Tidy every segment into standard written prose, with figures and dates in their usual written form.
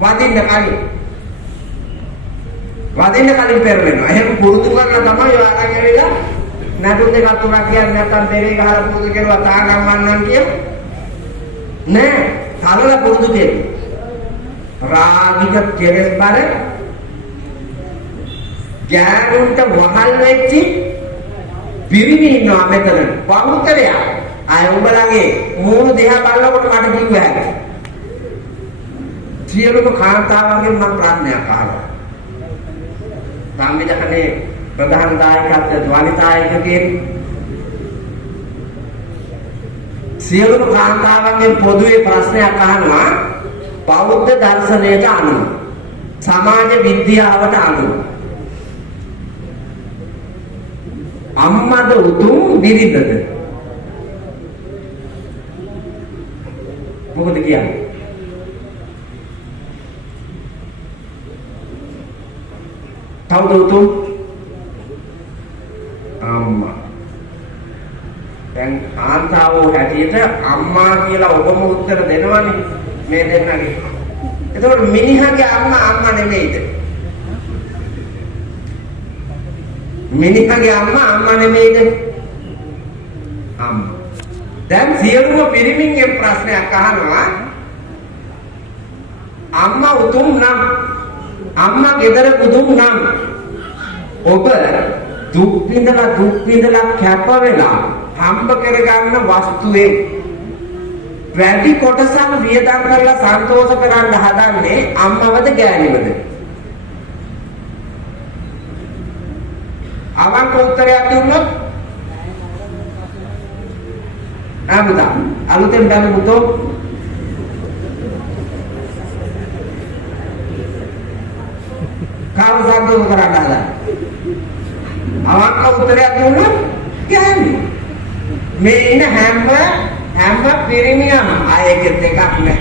වදින්න කලින්. වදින්න කලින් පෙරලෙනවා. එහෙම පුරුදු කරලා තමයි ඔය අරන් ඇවිල්ලා නඩු දෙකක් තුනක් කියන්නේ නැත්තම් දෙරේ ගහලා පුරුදු කෙරුවා තාගම් වන්නම් කිය. නෑ. කලල පුරුදු කෙරුවා. රාගික කෙලස් බර ගෑනුන්ට වහල් වෙච්චි පිරිමි ඉන්නවා මෙතන. බහුතරය අය උඹලගේ මූණ දිහා බලනකොට මට කිව්ව හැකියි. සියලුම කාන්තාවන්ගෙන් මම ප්‍රාර්ථනාවක් අහනවා. සංවිධානයේ ප්‍රධාන දායකත්වය ද්වානිතායකකෙන් සියලුම කාන්තාවන්ගෙන් පොදුවේ ප්‍රශ්නයක් අහනවා. බෞද්ධ දර්ශනයට අනුව සමාජ විද්‍යාවට අනුව අම්මද උතුම් බිරිඳද? මොකද කියන්නේ? කවුද උතුම්? අම්මා. දැන් කාන්තාවෝ හැටියට අම්මා කියලා ඔබම උත්තර දෙනවනේ මේ දෙන්නගේ. එතකොට මිනිහගේ අම්මා නෙමෙයිද? මිනිහගේ අම්මා නෙමෙයිද? අම්මා. දැන් සියලුම පිරිමින්ගේ ප්‍රශ්නයක් අහනවා. අම්මා උතුම් නම් අම්මා ගෙදර පුදුම් නම් ඔබ දුක් විඳලා කැප වෙලා හම්බ කරගන්න වස්තුවේ වැඩි කොටසක් වියදම් කරලා සන්තෝෂ කරන්න හදන්නේ අම්මවද ගෑණිවද? අවංක උත්තරයක් දුන්නොත් ආමුදා අලුතෙන් දැන් මුතෝ කාව සන්තෝෂ කරන්න හදන්නේ අවංක උත්තරයක් දුන්නොත් ගෑණි. මේ ඉන්න හැම පිරිමියම ආයෙත් එකක් නෑ.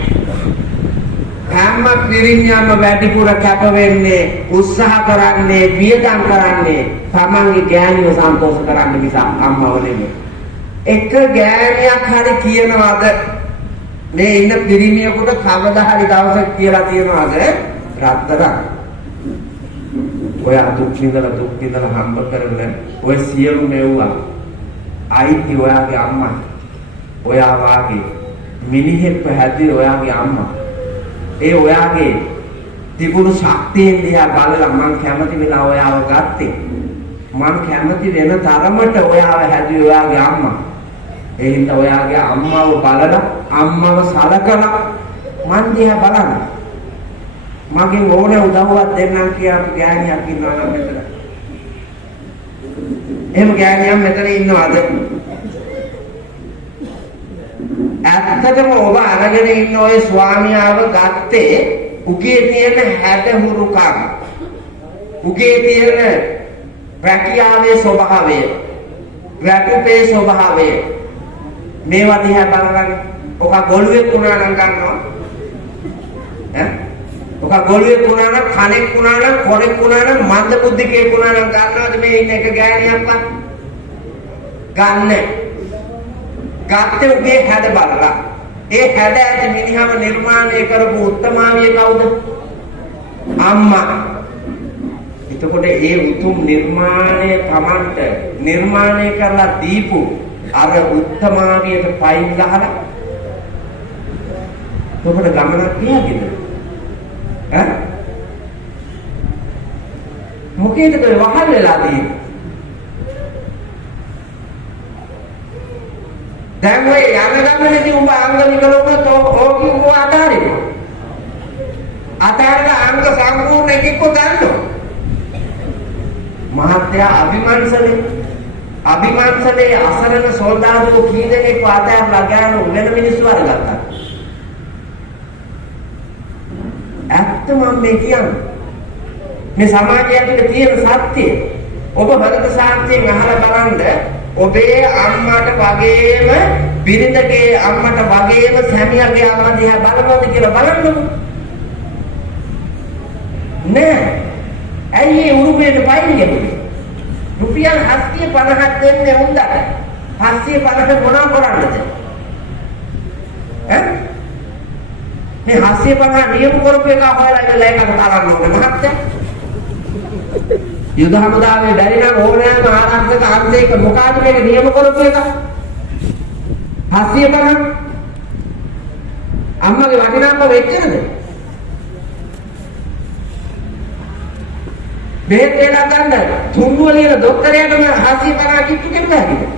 හැම පිරිමියම වැඩිපුර කැප වෙන්නේ උත්සාහ කරන්නේ වියදම් කරන්නේ තමන්ගේ ගෑණිව සන්තෝෂ කරන්න මිසක් අම්මව නෙමෙයි. එක ගෑණියක් හරි කියනවාද මේ ඉන්න පිරිමියෙකුට කවදා හරි දවසක් කියලා තියනවාද රත්තරන් ඔයා දුක් විඳලා හම්බ කරගෙන ඔය සියලු මෙව්වා අයිති ඔයාගේ අම්මා. ඔයා වාගේ මිනිහෙක් පැහැදිලි ඔයාගේ අම්මා. ඒ ඔයාගේ තිබුණු ශක්තියෙන් දිහා බලලා මං කැමති වෙලා ඔයාව ගත්තේ. මං කැමති වෙන තරමට ඔයාව හැදුවේ ඔයාගේ අම්මා. ඒ හින්දා ඔයාගේ අම්මව බලලා අම්මව සලකලා මං දිහා බලන්න. මගෙන් ඕනේ උදව්වක් දෙන්නම් කියලා ගෑණියක් ඉන්නවා නම් මෙතන. එහෙම ගෑණියක් මෙතන ඉන්නවද? ඇත්තටම ඔබ අරගෙන ඉන්න ඔය ස්වාමියාව ගත්තේ උගේ තියෙන හැඩහුරුකම්. උගේ තියෙන රැකියාවේ ස්වභාවය. රැකුපේ ස්වභාවය. මේවා දිහා බලන්න. ඔක ගොළුෙක් වුණා නම් ගන්නවා. ඈ ඔක ගොළුෙක් වුණා නම් කණෙක් වුණා නම් කොරෙක් වුණා නම් මන්ද බුද්ධිකෙක් වුණා නම් ගන්නවද මේ ඉන්න එක ගෑණියක්වත්? ගන්නෑ. ගත්තේ උගේ හැඩ බලලා. ඒ හැඩ ඇති මිනිහම නිර්මාණය කරපු උත්තමාවිය කවුද? අම්මා. එතකොට ඒ උතුම් නිර්මාණය Tamanට නිර්මාණය කරලා දීපු අර උත්තමාවියට පයින් ගහලා ඔබට ගමනක් තියගිද? ඈ මොකේද ඔය වහල් වෙලා තියෙන්නේ? දැන් ඔය යන ගමනේදී උඹ අංග විකලවුනොත් ඕකේ උඹ අතාරිනවා. අතාරලා අංග සම්පූර්ණ එකෙක්ව ගන්නවා. මහත්තයා අභිමන්සලේ අසරණ සෝල්දාදුවෝ කී දෙනෙක් අතාරලා ගෑනු වෙන මිනිස්සු අරගත්තා. ඇත්ත මම මේ කියන්නේ. මේ සමාජය ඇතුලේ තියෙන සත්‍යය. ඔබ හදත සාක්ෂියෙන් අහලා බලන්න. ඔබේ අම්මට වගේම බිරිඳගේ අම්මට වගේම සැමියාගේ අම්මා දිහා බලනවද කියලා බලන්නකො. නෑ. ඇයි මේ උරුමයට පයින් ගියේ? රුපියල් 750ක් දෙන්නේ උන්දට. 750 මොනවා කරන්නද? ඈ? මේ 750 නියම කරපු එක හොයලා ඉඳලා ඒකට තරන්න ඕනේ මහත්තයා. යුද හමුදාවේ බැරි නම් ඕනෑම ආරක්ෂක අංශයක මොකද මේක නියම කරපු එක? 750 අම්මගේ වටිනාකම වෙච්චනද? බෙහෙත් දෙලා ගන්න තුන්ඩුව ලියන දොස්තරයාට 750 කිට්ටු කෙරුවා කිව්වා.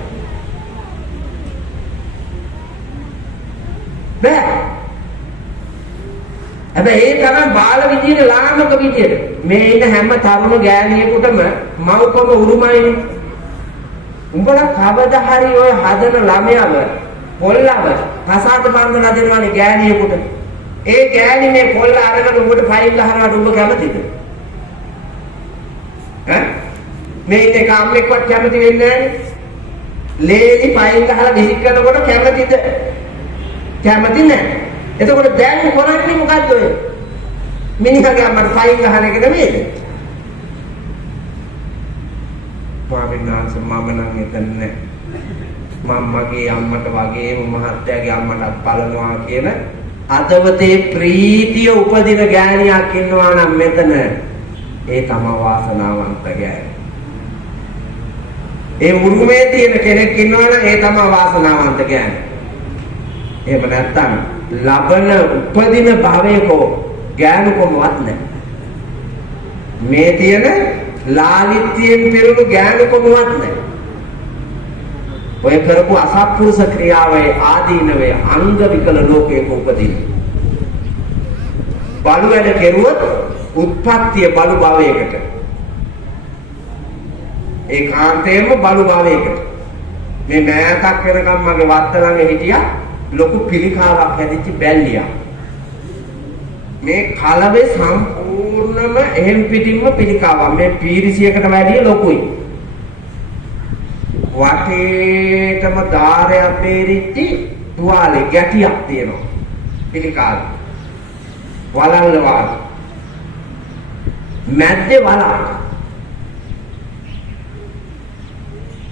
බෑ. හැබැයි ඒ තරම් බාල විදියට ලාමක විදියට මේ ඉන්න හැම තරුණ ගෑණියෙකුටම මව්කම උරුමයිනේ. උඹලා කවදා හරි ඔය හදන ළමයාව පොල්ලව කසාද බඳලා දෙනවානේ ගෑණියෙකුට. ඒ ගෑණි මේ පොල්ල අරගෙන උඹට ෆයිල් ගහනවාට උඹ කැමතිද? ඈ මේ ඉන්න කාම්මෙක්වත් කැමති වෙන්නේ නැහැ. ලේලි ෆයිල් ගහලා විසික් කරනකොට කැමතිද? කැමති නැහැ. එතකොට දැන් කරන්නේ මොකද්ද ඔය? මිනිහගේ අම්මට ෆයිල් ගහන එක නෙමෙයිද? පාවිනාස මම නම් හිතන්නේ මම්මගේ අම්මට වගේම මහත්තයාගේ අම්මටත් බලනවා කියන අදවතේ ප්‍රීතිය උපදින ගෑණියක් ඉන්නවා නම් මෙතන ඒ තම වාසනාවන්ත ගෑණි. ඒ මුරුමේ තියෙන කෙනෙක් ඉන්නවා නම් ඒ තම වාසනාවන්ත ගෑණි. එහෙම නැත්තම් ලබන උපදින භවයකෝ ගෑනුකමවත් නැහැ. මේ තියෙන ලාලිත්‍යයෙන් පෙරුණු ගෑනුකමවත් නැහැ. ඔය කරපු අසත්පුරුෂ ක්‍රියාවේ ආදීනවේ අංග විකල ලෝකයක උපදින. බලු වැඩ කෙරුවොත් උත්පත්තිය බලු භවයකට. ඒකාන්තයෙන්ම බලු භවයකට. මේ මෑතක් වෙනකම් මගේ වත්ත ළඟ හිටියා ලොකු පිළිකාවක් හැදිච්ච බැල්ලියක්. මේ කලවේ සම්පූර්ණම එහෙම් පිටින්ම පිළිකාවක්. මේ පීරිසියකට වැඩිය ලොකුයි. වටේටම ධාරයක් බේරිච්ච තුවාලේ ගැටියක් තියෙනවා. පිළිකාව. වලල්ල වාගේ. මැද්දේ වලක්.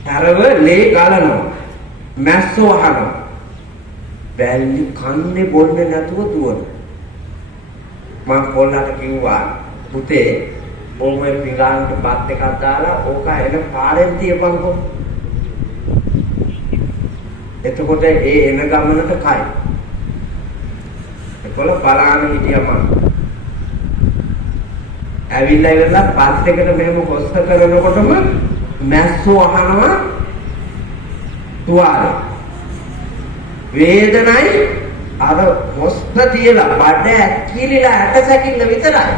තරව ලේ ගලනවා. මැස්සෝ අහනවා. බැල්ලි කන්නේ බොන්නේ නැතුව දුවන. මම කොල්ලන්ට කිව්වා පුතේ ඕම පිඟානට බත් එකක් දාලා ඕක එන පාරෙන් තියපන්කෝ. එතකොට ඒ එන ගමනට කයි. ඒකොල බලාගෙන හිටියා මම. ඇවිල්ලා ඉවරලා බත් එකට මෙහෙම කොස්ස කරනකොටම මැස්සෝ අහනවා තුවාලේ. වේදනයි අර මොස්ත තියලා බඩ ඇකිලිලා ඇටසැකිල්ල විතරයි.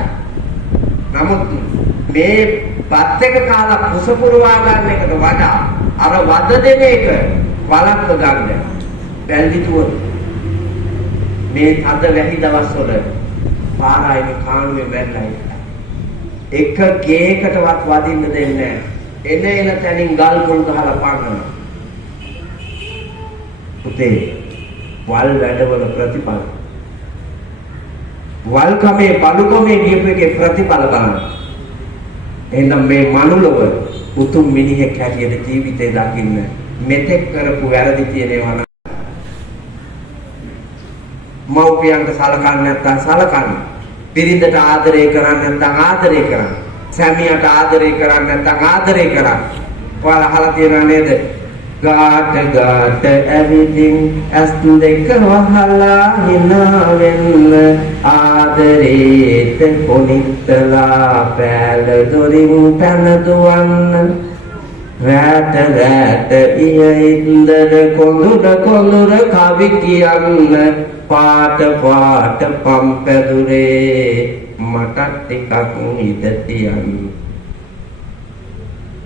නමුත් මේ බත් එක කාලා කුස පුරවා ගන්න එකට වඩා අර වද දෙන එක වලක්ව ගන්න බැල්ලිතුව මේ අද වැහි දවස්වල පාරායින කාණුවේ වැල්ලයි එක ගේකටවත් වදින්න දෙන්නේ නැහැ. එන තැනින් ගල් මුල් ගහලා පන්නනවා. පුතේ වල් වැඩවල ප්‍රතිඵල වල් කමේ බලුකමේ ගියපු එකේ ප්‍රතිඵල බලන්න. එහෙනම් මේ මනුලොව උතුම් මිනිහෙක් හැටියට ජීවිතේ දකින්න මෙතෙක් කරපු වැරදි තියෙනවා නම් මව්පියන්ට සලකන්නේ නැත්නම් සලකන්න. පිරිඳට ආදරය කරන්නේ නැත්නම් ආදරය කරන්න. සැමියාට ආදරය කරන්නේ නැත්නම් ආදරය කරන්න. ඔයාලා අහලා තියෙනව නේද? ගාට ගාට ඇවිදින් ඇස් දෙක වහලා hina වෙන්න ආදරේට කොනිටලා පෑල දොරින් පැන දුවන්න රැට රැට ඉඳර කොඳුර කවි කියන්න පාට පාට පම්පැදුරේ මට ටිකක් ඉඳ තියන්න.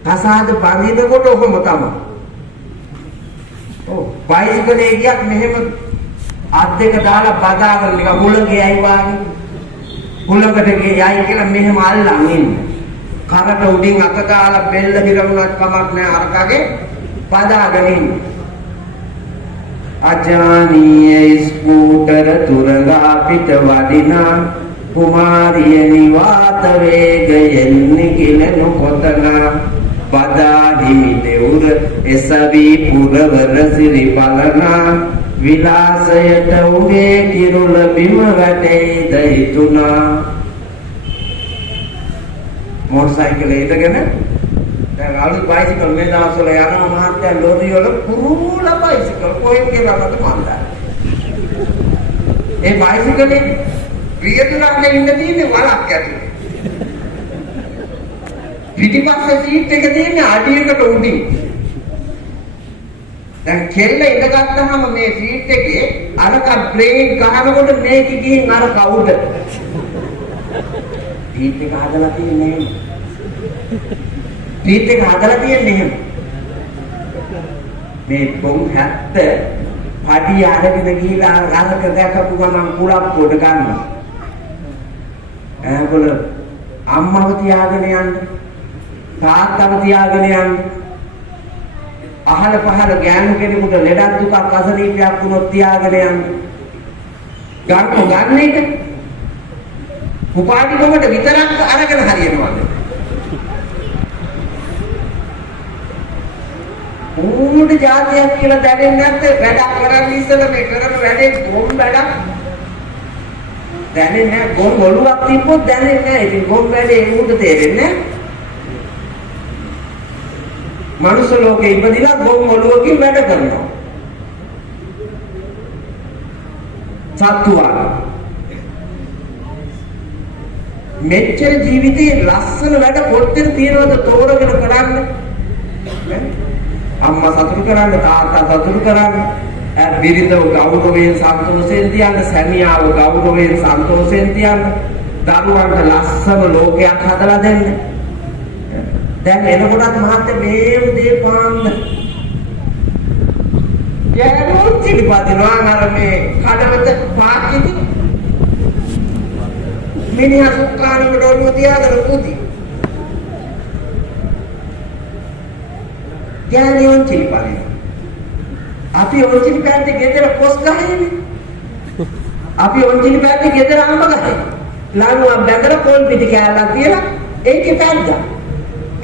කසාද බඳිනකොට ඔහොම තමයි. බයිසිකලේ ගියක් මෙහෙම අත් දෙක දාලා බදාගෙන නිකන් හුලගේ ඇයි වාගේ හුලකට ගියයි කියලා මෙහෙම අල්ලන් ඉන්න. කරට උඩින් අත දාලා බෙල්ල හිරවුණත් කමක් නැහැ අරකගේ බදාගෙන ඉන්න. අජානීය ස්කූටර තුරලා පිට වදිනා කුමාරිය නිවාත වේගයෙන් නිකිලනු කොතන බදා හිමි දෙවුර එසවි පුරවර සිරි බලනා විලාසයට උගේ කිරුළ බිම වැටෙයිද හිතුණා. මොටර් ඉදගෙන දැන් අලුත් බයිසිකල් මේ දවස්වල යනවා මහත්තයා ලෝරි වල පුරුල බයිසිකල් කොහෙන් ගෙනවද මන්දා. ඒ බයිසිකලේ වියතුනාගේ ඉන්න තියෙන්නේ වලක් ඇතුලේ. පිටිපස්සේ සීට් එක තියෙන්නේ අඩියකට උඩින්. දැන් කෙල්ල ඉඳගත්තාම මේ සීට් එකේ අරක බ්‍රේක් ගහනකොට මේක ගිහින් අර කවුද? සීට් එක හදලා තියෙන්නේ එහෙම. සීට් එක හදලා තියෙන්නේ එහෙම. මේ බොම් 70 පඩි අරගෙන ගිහිලා අරක දැකපු ගමන් කුලක් පොඩ ගන්නවා. ඒගොල්ල අම්මව තියාගෙන යන්න තාත්තව තියාගෙන යන්න අහල පහල ගෑනු කෙනෙකුට ලෙඩක් දුකක් අසනීපයක් වුණොත් තියාගෙන යන්න ගන්න එක උපාධිකමට විතරක් අරගෙන හරියනවද? ඌට જાතියක් කියලා දැනෙන්නේ නැත්නම් වැඩක් කරන්න ඉස්සෙල්ලා මේ කරන වැඩේ කොම් වැඩක් දැනෙන්නේ නැහැ. කොම් ඔළුවක් තිබ්බොත් දැනෙන්නේ නැහැ. ඉතින් කොම් වැඩේ ඌට තේරෙන්නේ නැහැ. මනුස්ස ලෝකේ ඉපදිලා කොම් ඔළුවකින් වැඩ කරනවා. සත්තුවා මෙච්චර ජීවිතේ ලස්සන වැඩ කොච්චර තියනවද තෝරගෙන කරන්න? අම්මා සතුටු කරන්න, තාත්තා සතුටු කරන්න, බිරිඳව ගෞරවයෙන් සන්තෝෂයෙන් තියන්න, සැමියාව ගෞරවයෙන් සන්තෝෂයෙන් තියන්න, දරුවන්ට ලස්සන ලෝකයක් හදලා දෙන්න. දැන් එනකොටත් මහත්තයා මේ උදේ පාන්ද යනෝ තිබ්බදනවා නර මේ කඩවත පාක්කිති මිනිහා සුක්කානකට ඔළුව තියාගෙන පුති. ගෑණි ඔන්චිලි පානේ. අපි ඔන්චිලි පැත්තේ ගෙදර පොස් ගහන්නේ. අපි ඔන්චිලි පැත්තේ ගෙදර අම්බ ගහන්නේ. ලානුවක් බැඳලා පොල් පිටි කෑල්ලක් තියලා ඒකේ පැද්දා.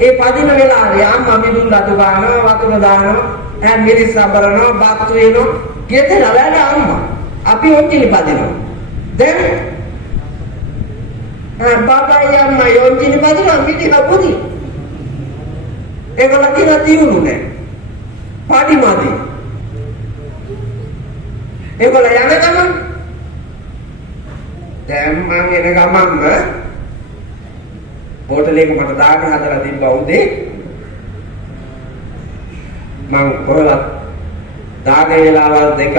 ඒ පදින වෙලාවේ අම්මා මිදුල් අතු ගන්නවා, වතුර දානවා, මිරිස් සබරනවා, බත් වෙනවා. ගෙදර වැඩ අම්මා. අපි ඔන්චිලි පදිනවා. දැන් බබායි අම්මා ඔන්චිලි පදිනවා පිටික පුදි. ඒගොල්ලෝ කියලා තියුණු නෑ. පාටිමාදී. ඒගොල්ලෝ යන ගමන් දැන් මං එන ගමන්ම හෝටලයක මට දාන හදලා තිබ්බා උදේ. මං කොහොමද දානේ වෙලාවල් දෙක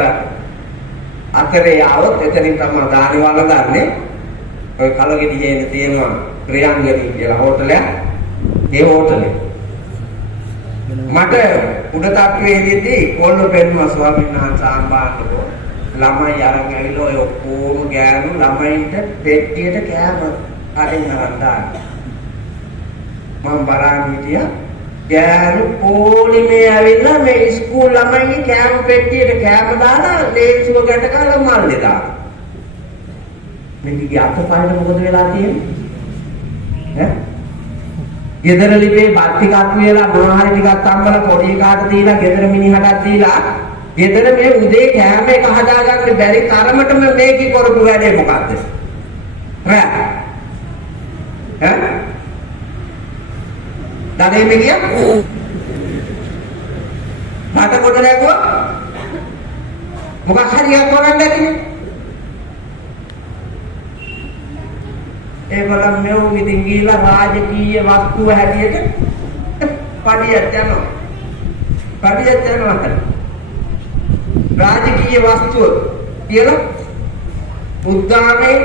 අතරේ ආවොත් එතනින් තමයි දානේ වල ගන්නෙ. ඔය කලගෙඩියේ තියෙනවා ප්‍රියංගනි කියලා හෝටලයක්. ඒ හෝටලේ මට උඩ තට්ටුවේදී කොල්ල පෙන්නුවා ස්වාමීන් වහන්සේ ආම්බාන්නකෝ ළමයි අරන් ඇවිල්ලා ඔය ඔක්කොම ගෑනු ළමයින්ට පෙට්ටියට කෑම අරින් අරන් දාන්න. මම බලන් හිටියා ගෑනු පොලිමේ ඇවිල්ලා මේ ඉස්කෝල ළමයින්ගේ කෑම පෙට්ටියට කෑම දාලා ලේන්සුව ගැට ගාලා මල්ලේ දානවා. මේකේ අතපයන මොකද වෙලා තියෙන්නේ? ගෙදර ලිපේ බත් ටිකක් වේලා මොනවා හරි ටිකක් අම්බලා පොඩි කාට දීලා ගෙදර මිනිහටත් දීලා ගෙදර මේ උදේ කෑම එක හදාගන්න බැරි තරමටම මේකේ කරපු වැඩේ මොකද්ද? ඈ දඩේ මේ කිය මට කොට නැගුවා මොකක් හරියක් කරන්න ඇතිනේ. ඒගොල්ලන් මෙව ඉතින් ගිහිලා රාජකීය වස්තුව හැටියට පඩියට යනවා. පඩියට යනවා. රාජකීය වස්තුව කියලා උද්දාමේ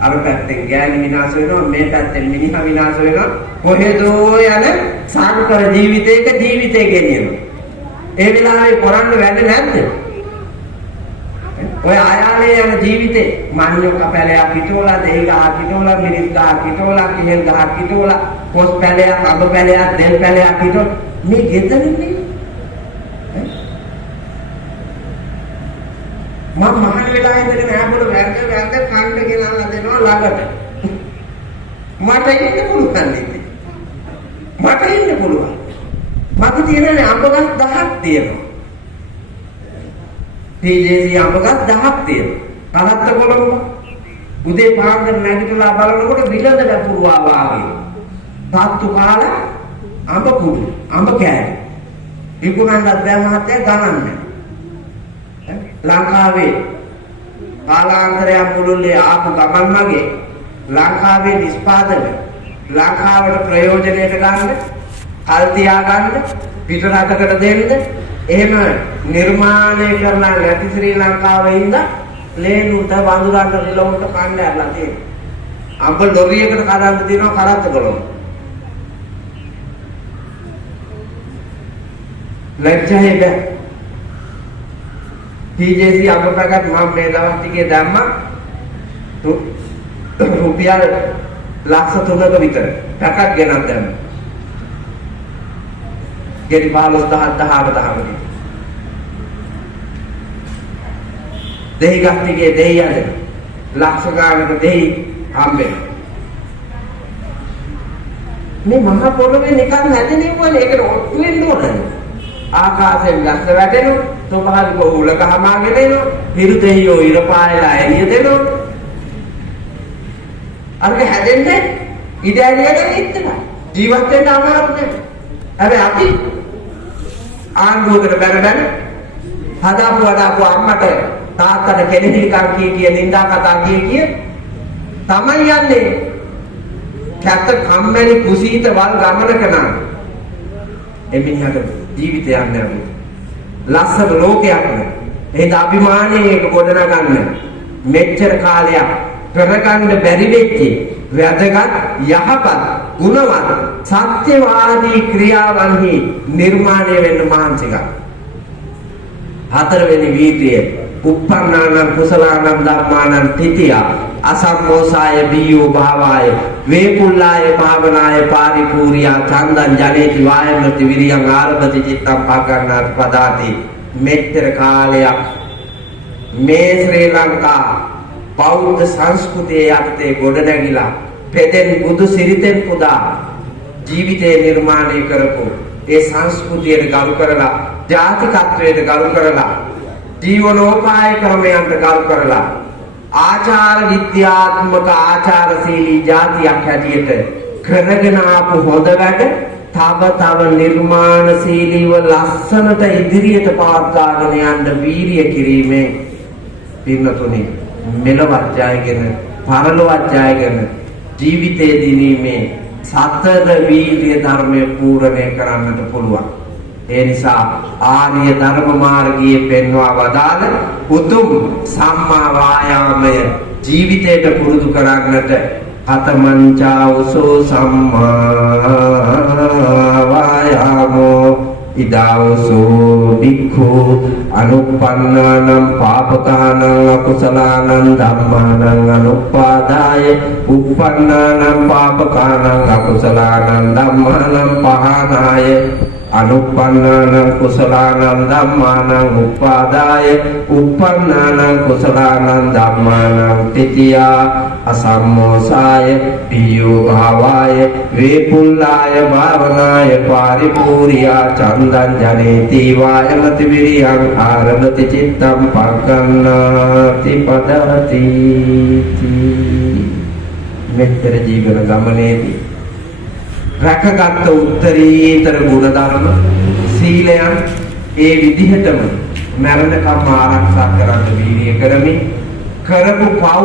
අර පැත්තෙන් ගෑණි විනාශ වෙනවා, මේ පැත්තෙන් මිනිහා විනාශ වෙනවා. කොහෙදෝ යන සාර්ථක ජීවිතයක ජීවිතේ ගෙනියනවා. ඒ වෙලාවේ කරන්න වැඩ නැද්ද? ඔය ආයාලේ යන ජීවිතේ මානියෝ කපැලයක් පිටෝලා, දෙහි ගහ පිටෝලා, මිරිස් ගහ පිටෝලා, කිහෙල් ගහ පිටෝලා, පොස් පැලයක්, අඹ පැලයක්, දෙල් පැලයක් පිටෝ මේ ගෙදරනේ. මම මහන වෙලා ඉඳගෙන ආපුල වැරද්ද කන්න ගෙනල්ලා දෙනවා ළඟට. මට ඉන්න පුළුවන් නේ. මට ඉන්න පුළුවන්. මගේ තියෙනනේ අඹ ගස් 10ක් තියෙනවා. TJC අඹ ගස් 10ක් තියෙනවා. කරත්ත කොළඹ උදේ පාන්දර නැගිටලා බලනකොට විලඳ වැපුරුවා වාගේ. තාත්තු කාලා අඹ කුඩු අඹ කෑලි. විකුණන්නත් බෑ මහත්තයා ගණන් නැහැ. ලංකාවේ කාලාන්තරයක් මුළුල්ලේ ආපු ගමන් මගේ ලංකාවේ නිෂ්පාදන ලංකාවට ප්‍රයෝජනයට ගන්න, කල් තියා ගන්න, පිට රටකට දෙන්න, එහෙම නිර්මාණය කරන නැති ශ්‍රී ලංකාවේ ඉඳලා ලේනුන්ට වඳුරන්ට රිලවුන්ට කන්න ඇරලා තියෙනවා. අඹ ලොරියකට කඩන්න දෙනවා කරත්ත කොළඹ. ලැජ්ජයි බෑ. TJC අඹ පැකට් මම මේ දවස් ටිකේ දැම්මා. රුපියල් ලක්ෂ 3ක විතර පැකට් ගෙනත් දැම්මා. ගෙඩි 15000 දෙහි ගස්තිගේ දෙහි යන ලක්ෂ ගානක දෙහි හම්බෙන. මේ මහ පොළොවේ නිකන් නැදෙන්නේ කොහේ ඒකට ඔට්ටු වෙන්න ඕනනේ. ආකාශයෙන් ගස්ස වැටෙනවා, ස්වභාවික උලක හමාගෙන එනවා, හිරු දෙහියෝ ඉර පායලා එළිය දෙනවා. අරක හැදෙන්නේ ඉඩැරියගෙන ඉන්නවා. ජීවත් වෙන්න අමාරු නෑ. හැබැයි අපි ආන්දුවකට බැන හදාපු වඩාපු අම්මට තාත්තට කෙනෙහිකම් කිය නින්දා කතා කිය තමයි යන්නේ. කැත කම්මැලි කුසීත වල් ගමනක නම් එමිණියට ජීවිතයක් නැහැ. ලස්සන ලෝකයක් නෑ. එහෙනම් අභිමානයෙන් ගොඩනගන්න මෙච්චර කාලයක් කරගන්න බැරි වෙච්චි වැදගත් යහපත් ගුණවත් සත්‍යවාදී ක්‍රියාවන්හි නිර්මාණය වෙන්න මහන්සි ගන්න. හතරවෙනි වීර්යය uppannānaṁ කුසලානං ධම්මානං තිතිය අසම්මෝසාය බීයෝ භාවාය වේකුල්ලාය භාවනාය පාරිපූර්යා චන්දං ජනේති වායමති විරියං ආරභති චිත්තං පග්ගණ්ණාති පදාති. මෙච්චර කාලයක් මේ ශ්‍රී ලංකා බෞද්ධ සංස්කෘතියේ යටතේ ගොඩනැගිලා පෙදෙන් බුදු සිරිතෙන් පුදා ජීවිතේ නිර්මාණය කරපු ඒ සංස්කෘතියට ගරු කරලා ජාතිකත්වයට ගරු කරලා ජීවනෝපාය ක්‍රමයන්ට ගරු කරලා ආචාර විද්‍යාත්මක ආචාරශීලී ජාතියක් හැටියට කරගෙන ආපු හොඳ වැඩ තව නිර්මාණශීලීව ලස්සනට ඉදිරියට පවත්වාගෙන යන්න වීරිය කිරීමේ පින්නතුනි මෙලවත් ජයගෙන පරලොවත් ජයගෙන ජීවිතයේ දිනීමේ සතර වීර්ය ධර්මයේ පූර්ණේ කරන්නට පුළුවන්. ඒ නිසා ආර්ය ධර්ම මාර්ගයේ පෙන්වා වදාළ උතුම් සම්මා වායාමය ජීවිතයට පුරුදු කරන්නට අතමංචාවසෝ සම්මා වායාමෝ ඉදාවසෝ භික්ඛු අනුප්පන්නානම් පාපකානං අකුසලානං ධම්මානං අනුපාදාය uppannānaṁ පාපකානං අකුසලානං ධම්මානං පහනාය අනුප්පන්නානම් කුසලානං ධම්මානං උපාදාය uppannānaṁ කුසලානං ධම්මානං තිතියා අසම්මෝසාය පියෝ භාවාය වේපුල්ලාය භාවනාය පාරිපූර්යා චන්දං ජනේති වායමති විරියං ආරභති චිත්තං පග්ගණ්ණාති පදති. මෙතර ජීවන ගමනේදී රැකගත් උත්තරීතර ගුණධර්ම සීලයන් ඒ විදිහටම මරණකම් ආරක්ෂා කරන්න වීර්ය කරමින් කරපු පව්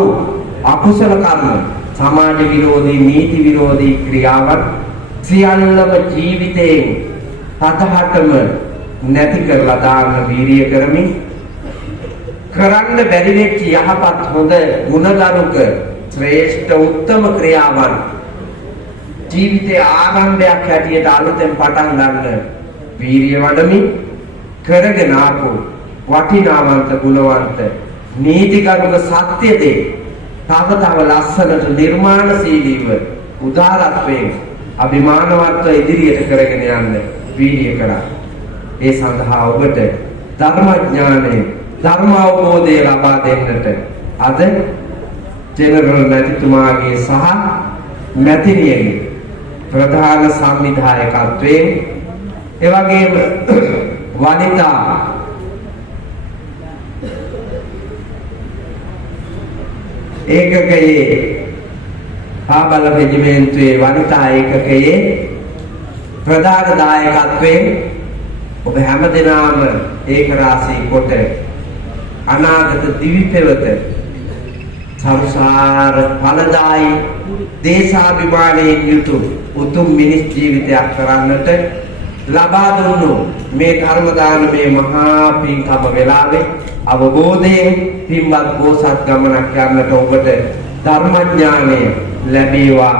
අකුසල කර්ම සමාජ විරෝධී නීති විරෝධී ක්‍රියාවන් සියල්ලම ජීවිතයෙන් තතහටම නැති කරලා දාන්න වීර්ය කරමින් කරන්න බැරි වෙච්ච යහපත් හොඳ ගුණගරුක ශ්‍රේෂ්ඨ උත්තම ක්‍රියාවන් ජීවිතයේ ආරම්භයක් හැටියට අලුතෙන් පටන් ගන්න වීරිය වඩමින් කරගෙන ආපු වටිනාවන්ත ගුණවන්ත නීතිගරුක සත්‍ය දේ තව ලස්සනට නිර්මාණශීලීව උදාරත්වයෙන් අභිමානවත්ව ඉදිරියට කරගෙන යන්න වීරිය කරා. ඒ සඳහා ඔබට ධර්මඥානය ධර්ම අවබෝධය ලබා දෙන්නට අද ජෙනරල් මැතිතුමාගේ සහ මැතිණියගේ ප්‍රධාන සංවිධායකත්වයෙන් ඒ වගේම වනිතා ඒකකයේ පාබල රෙජිමෙන්තුවේ වනිතා ඒකකයේ ප්‍රධාන දායකත්වයෙන් ඔබ හැමදෙනාම ඒක රාශී කොට අනාගත දිවිපෙවත සංසාර ඵලදායි දේශාභිමානයෙන් යුතු උතුම් මිනිස් ජීවිතයක් කරන්නට ලබා දුන්නු මේ ධර්ම දානමය මහා පින්කම වෙලාවේ අවබෝධයෙන් පින්වත් බෝසත් ගමනක් යන්නට ඔබට ධර්මඥානය ලැබේවා